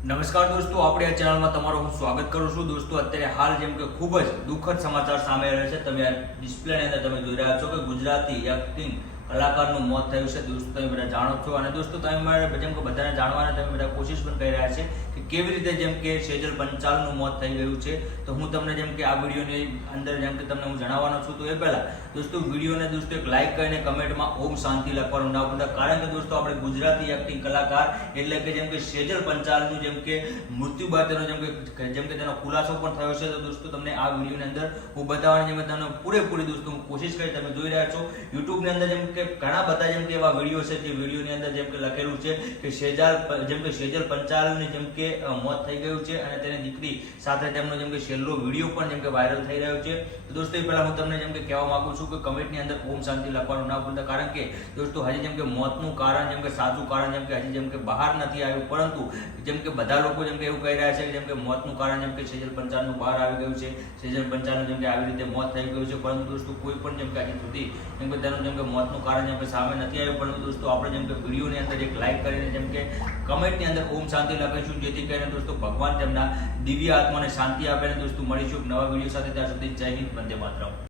નમસ્કાર દોસ્તો, આપણે આ ચેનલમાં તમારું હું સ્વાગત કરું છું. દોસ્તો, અત્યારે હાલ જેમ કે ખૂબ જ દુઃખદ સમાચાર સામે આવ્યા છે. તમે આ ડિસ્પ્લેની અંદર તમે જોઈ રહ્યા છો કે ગુજરાતી એક્ટિંગ કલાકારનું મોત થયું છે દોસ્તો તમે બધા જાણો છો અને દોસ્તો તમે મારે જેમ કે બધાને જાણવાના તમે બધા કોશિશ પણ કરી રહ્યા છે કે કેવી રીતે જેમ કે સેજલ પંચાલનું મોત થઈ ગયું છે તો હું તમને જેમ કે આ વિડીયોની અંદર જેમ કે તમને હું જણાવવાનો છું તો એ પહેલાં દોસ્તો વિડીયોને દોસ્તો એક લાઇક કરીને કમેન્ટમાં ઓમ શાંતિ લખવાનું ના ભૂલતા કારણ કે દોસ્તો આપણે ગુજરાતી એક્ટિંગ કલાકાર એટલે કે જેમ કે સેજલ પંચાલનું જેમ કે મૃત્યુ બાદ તેનો જેમ કે જેમ કે તેનો ખુલાસો પણ થયો છે તો દોસ્તો તમને આ વિડીયોની અંદર હું બતાવવાની જેમ તમને પૂરેપૂરી દોસ્તો હું કોશિશ કરી તમે જોઈ રહ્યા છો યુટ્યુબની અંદર જેમ કે ઘણા બધા જેમ કે એવા વીડિયો છે જે વિડીયોની અંદર જેમ કે લખેલું છે કે શેજાલ જેમ કે સેજલ પંચાલની જેમ કે મોત થઈ ગયું છે અને તેની દીકરી સાથે તેમનો જેમ કે છેલ્લો વીડિયો પણ જેમ કે વાયરલ થઈ રહ્યો છે દોસ્તો એ પહેલા હું તમને જેમ કે કહેવા માંગુ છું કે કમેન્ટની અંદર ઓમ શાંતિ લખવાનું ના ભૂલતા કારણ કે દોસ્તો હજી જેમ કે મોતનું કારણ જેમ કે સાચું કારણ જેમ કે હજી જેમ કે બહાર નથી આવ્યું પરંતુ જેમ કે બધા લોકો જેમ કે એવું કહી રહ્યા છે કે જેમ કે મોતનું કારણ જેમ કે સેજલ પંચાલનું બહાર આવી ગયું છે સેજલ પંચાલનું જેમ કે આવી રીતે મોત થઈ ગયું છે પરંતુ દોસ્તો કોઈ પણ જેમ કે હજી સુધી જેમ કે તેનું જેમ કે મોતનું કારણ કે સામે નથી આવ્યો પરંતુ દોસ્તો, આપણે જેમ કે વિડીયોની અંદર એક લાઈક કરીને જેમ કે કમેન્ટની અંદર ઓમ શાંતિ લખીશું જેથી કરીને દોસ્તો ભગવાન તેમના દિવ્ય આત્માને શાંતિ આપે દોસ્તો, મળીશું નવા વીડિયો સાથે, ત્યાં સુધી જય હિન્દ, વંદે માતરમ.